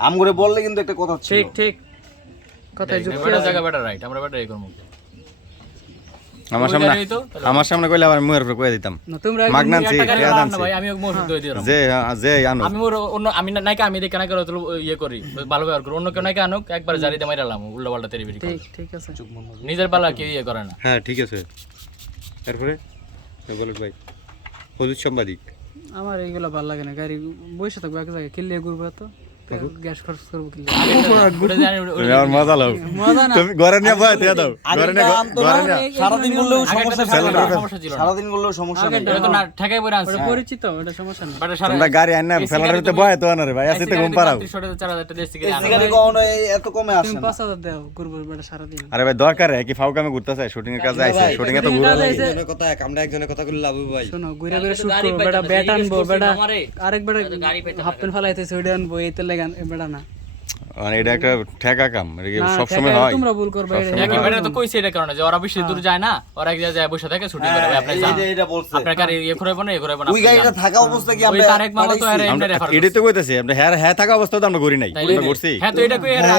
আম করে বললে কিন্তু একটা কথা ছিল। ঠিক ঠিক। কথায় যুক্তি বেটা আছে। জায়গা বেটা রাইট আমরা বেটা এই করব আমার সামনে আমার সামনে কইলে আবার মুয়ের উপরে কয়ে দিতাম। না তোমরা মাগ একদম- নানছি একটা গাড়ি টেয়া আনলাম না দানছি ভাই আমি ওকে মোর দিয়ে দিলাম। যে যে আনো আমি মোর অন্য আমি নাইকা আমি দেখে নাইকা তো ইয়ে করি ভালো ব্যবহার করি। অন্য কেউ নাইকা আনুক একবার জারি দিয়ে মাইরালাম উল্টা পাল্টা তেরি বেরি ঠিক ঠিক আছে। নিজের পালা কেউ ইয়ে করে না। হ্যাঁ ঠিক আছে। তারপরে? বলুন ভাই। হলুদ সাংবাদিক। আমার এইগুলো ভালো লাগে না। গাড়ি বসে থাকব এক জায়গায় খেললে ঘুরবো তো গ্যাস খরচ করব কিনলে ওটা জানি, ওটা- তুমি আমার মজা লাও। তুমি ঘরে নিয়ে বয় দিয়ে দাও। ঘরে নিয়ে আগেরটা আনতো না, ঘরে নিয়ে সারাদিন করলেও আগেরটা সমস্যা ছিল না। সমস্যা ছিল না। সারাদিন করলেও সমস্যা নেই। তো না ঠেকাই পরে আনছি পরিচিত ওটা সমস্যা নেই বাট সারা গাড়ি আইনা ফেলার ভিতরে বয় তো আনারে ভাই। আছে ঘুম পারাও এই সিগারেট চার হাজার টাকা দিয়ে এই সিগারেট আনো। সিগারেট কখনো এত কমে আসে না। পাঁচ হাজার দাও ঘুরবো বেটা সারাদিন। আরে ভাই দরকার কি? ফাউ কামে ঘুরতে চাই শুটিং এর কাজে আইছে শুটিং এ তো ঘুরে লাগে কথা এক আমরা একজনের কথা বললে লাভ ভাই। শোনো ঘুরে ঘুরে শুট করব বেটা ব্যাট আনব বেটা আরেক বেটা হাফ প্যান্ট ফেলাইতেছে ওইটা আনব এই তেলে গান বেটা না মানে এটা একটা ঠেকা কাম এটা কি না, সব সময় ঠেকায় হয় তোমরা ভুল করবে এটা- বেটা তো কইছে এটা কারণে যে ওরা বেশি দূর যায় না ওরা এক জায়গায় বসে থাকে শুটিং করে আপনি যান। এটা বলছে। আপনার গাড়ি ইয়ে করে না ইয়ে করে না ওই গাড়িটা থাকা অবস্থা কি আমরা তারেক মামা তো পাঠাইছি? এমনি রেফার এটা তো কইতাছি হ্যাঁ হ্যাঁ থাকা অবস্থা তো আমরা ঘুরি নাই আমরা হ্যাঁ তো এটা কই হ্যাঁ,